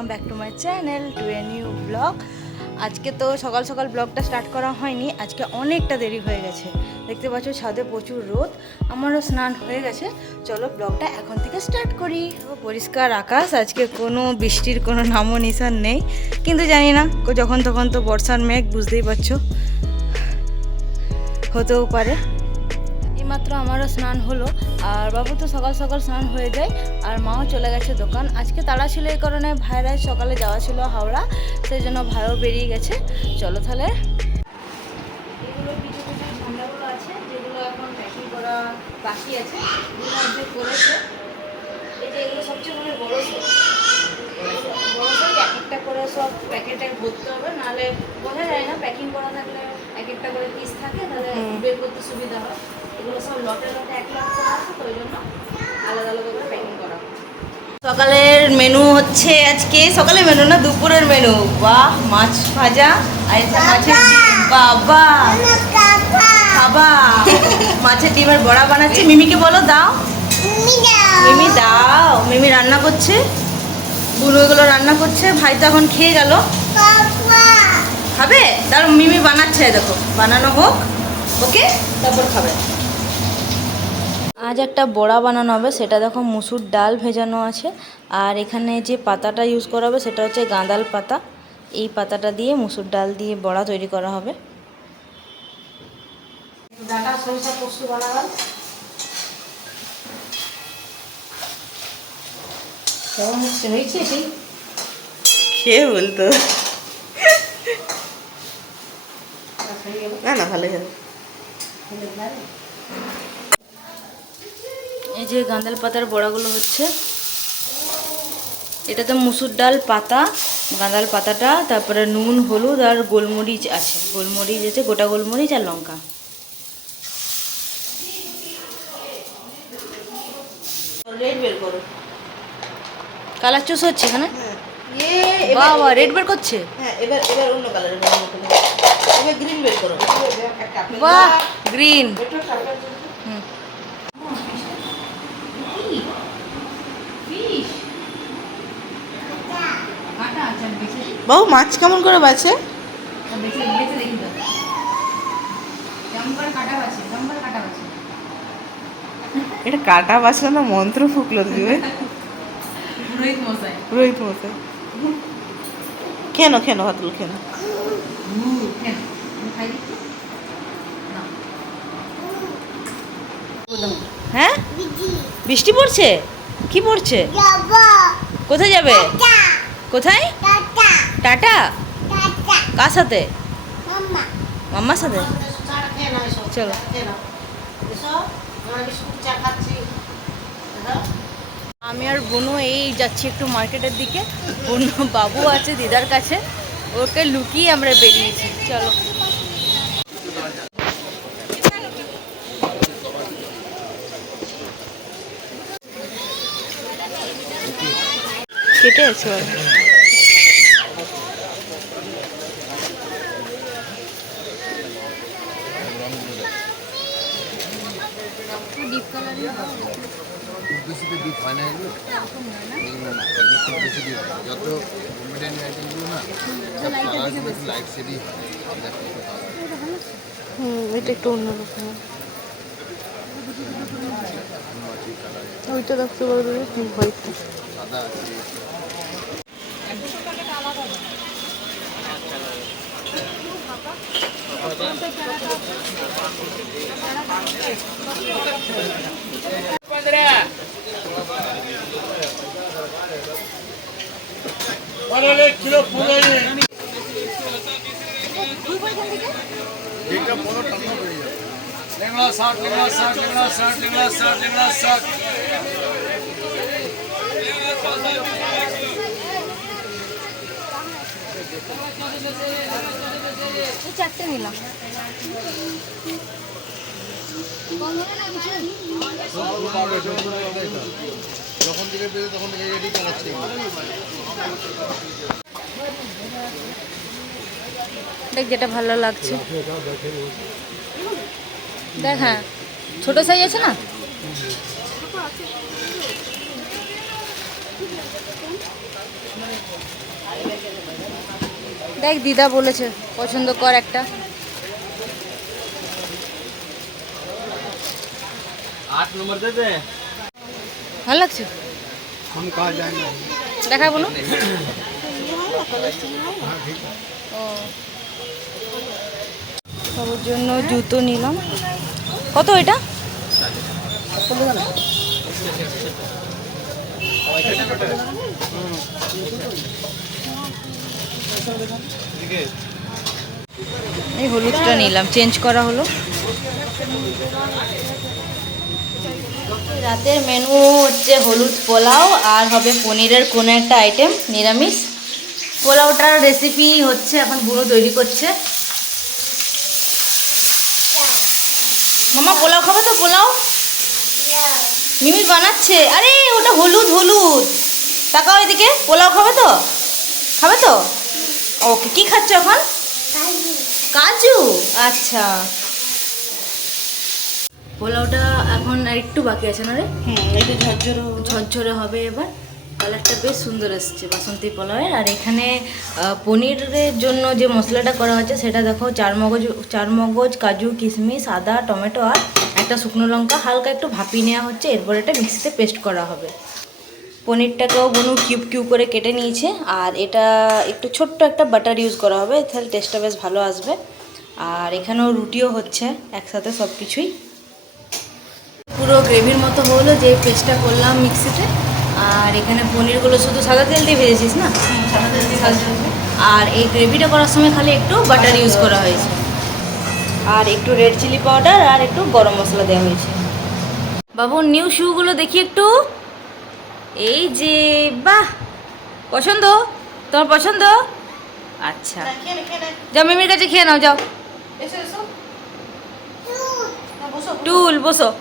Welcome back to my channel to a new vlog. আজকে তো সকাল সকাল ব্লগটা স্টার্ট করা হয়নি, আজকে অনেকটা দেরি হয়ে গেছে। দেখতে পাচ্ছ ছাদে প্রচুর রোদ, আমারও স্নান হয়ে গেছে। চলো ব্লগটা এখন থেকে স্টার্ট করি। ও, পরিষ্কার আকাশ, আজকে কোনো বৃষ্টির কোনো নামও নিশান নেই। কিন্তু জানি না, যখন তখন তো বর্ষার মেঘ, বুঝতেই পারছ। হতেও পারে। এইমাত্র আমারও স্নান হলো। আর বাবু তো সকাল সকাল স্নান হয়ে যায় আর মাও চলে গেছে দোকান। আজকে তাড়া ছিল এই কারণে ভাইরা সকালে যাওয়া ছিল হাওড়া সেই জন্য ভাইও বেরিয়ে গেছে। চলো তাহলে। এগুলো কিছু কিছু ঠান্ডাগুলো আছে যেগুলো এখন প্যাকিং করা বাকি আছে অর্ধেক করেছে। এগুলো সবচেয়ে মনে বড় বড় এক একটা করে সব প্যাকেটে ভরতে হবে নাহলে বোঝা যায় না প্যাকিং করা থাকলে এক একটা করে পিস থাকে তাহলে বের করতে সুবিধা হয়। সকালের মেনু হচ্ছে আজকে, সকালের মেনু না, দুপুরের মেনু বাহ, মাছ ভাজা, আর মাছের বাবা! খাবা মাছের ডিমের বড়া বানাচ্ছে। মিমিকে বলো, দাও। মিমি দাও। মিমি রান্না করছে। বুড়ো এগুলো রান্না করছে। ভাই তো এখন খেয়ে গেল। খাবে? তার মিমি বানাচ্ছে, দেখো। বানানো হোক। ওকে, তারপর খাবে। আজ একটা বড়া বানানো হবে সেটা দেখো মুসুর ডাল ভেজানো আছে। আর এখানে যে পাতাটা ইউজ করা হবে সেটা হচ্ছে গাঁদাল পাতা। এই পাতাটা দিয়ে মুসুর ডাল দিয়ে বড়া তৈরি করা হবে। ডাটা সরিষা পোস্ত বানালাম। হয়েছে সেই খেয়ে বলতো না না হবে। এই যে গাঁদাল পাতার বড়াগুলো হচ্ছে। এটাতে মুসুর ডাল পাতা গাঁদাল পাতাটা তারপরে নুন হলুদ আর গোলমরিচ আছে। গোলমরিচ আছে গোটা গোলমরিচ আর লঙ্কা। রেড বের করো। কালার চুস হচ্ছে এখানে? ইয়ে এবার বাবা রেড বের করছে? হ্যাঁ এবার এবার অন্য অন্য কালার এবার গ্রিন বের করো। বাহ গ্রিন বাবু মাছ কেমন করে বাছে? এটা কাটা বাছলো না মন্ত্র ফুকলো দিবে রোহিত মশাই। কেন কেন হাতল কেন হ্যাঁ? বৃষ্টি পড়ছে? কি পড়ছে? কোথায় যাবে? কোথায়? টাটা? কার সাথে? মাম্মার সাথে? চলো। আমি আর বোনু এই যাচ্ছি একটু মার্কেটের দিকে। বোনু বাবু আছে দিদার কাছে। ওকে লুকিয়ে আমরা বেরিয়েছি। চলো। কেটে আছে খুব বেশি তো ডিপ হয় না এগুলো? এগুলো না এগুলো খুব বেশি ডিপ হয় যত মিডিয়াম আইটেমগুলো না সব কালারগুলো একটু লাইট শেডই হয়। একটু হুম এটা একটু অন্যরকম ওইটা দেখতে পারবে হোয়াইটটা সাদা আছে। এটা পনেরো টাকা হয়ে যাবে লেংড়া শাক লেংড়া শাক লেংড়া শাক লেংড়া শাক লেংড়া শাক চারটে নিলাম। যখন থেকে তখন থেকে রেডি দেখ যেটা ভালো লাগছে। দেখ হ্যাঁ ছোটো সাইজ আছে না? দেখ, দিদা বলেছে, পছন্দ কর একটা। आठ नंबर दे दे ভালো লাগছে हम कहाँ जाएंगे দেখাবো না ও সবার জন্য জুতো নিলাম কত এটা এই হলুদটা নিলাম চেঞ্জ করা হলো রাতের মেনু হচ্ছে হলুদ পোলাও, আর হবে পনিরের কোনো একটা আইটেম নিরামিষ। পোলাওটার রেসিপি হচ্ছে এখন বুড়ো তৈরি করছে। মামা, পোলাও খাবে তো পোলাও? মিমি বানাচ্ছে। আরে, ওটা হলুদ হলুদ। তাকাও এদিকে, পোলাও খাবে তো? খাবে তো? ওকে, কি খাচ্ছ এখন? কাজু। আচ্ছা। পোলাওটা এখন আর একটু বাকি আছে না রে? হুম একটু ঝরঝরো ঝরঝরে হবে এবার। কালারটা বেশ সুন্দর এসছে বাসন্তী পোলাওয়ের। আর এখানে পনিরের জন্য যে মশলাটা করা হচ্ছে সেটা দেখো চার মগজ চার মগজ কাজু কিশমিশ আদা টমেটো আর একটা শুকনো লঙ্কা। হালকা একটু ভাপিয়ে নেওয়া হচ্ছে এরপর এটা মিক্সিতে পেস্ট করা হবে। পনিরটাকেও বনু কিউব কিউব করে কেটে নিয়েছে। আর এটা একটু ছোট্ট একটা বাটার ইউজ করা হবে তাহলে টেস্টটা বেশ ভালো আসবে। আর এখানেও রুটিও হচ্ছে একসাথে সব কিছুই পুরো গ্রেভির মতো হলো যে পেস্টটা করলাম মিক্সিতে। আর এখানে পনিরগুলো শুধু সাদা তেল দিয়ে ভেজেছিস না? সাদা- আর এই গ্রেভিটা করার সময় খালি একটু বাটার ইউজ করা হয়েছে। আর একটু রেড চিলি পাউডার আর একটু গরম মশলা দেওয়া হয়েছে। বাবু নিউ শুগুলো দেখি একটু। এই যে বাহ! পছন্দ? তোমার পছন্দ? আচ্ছা। নে, যাও মিমির কাছে খেয়ে নাও যাও। হ্যাঁ, টুল বসো।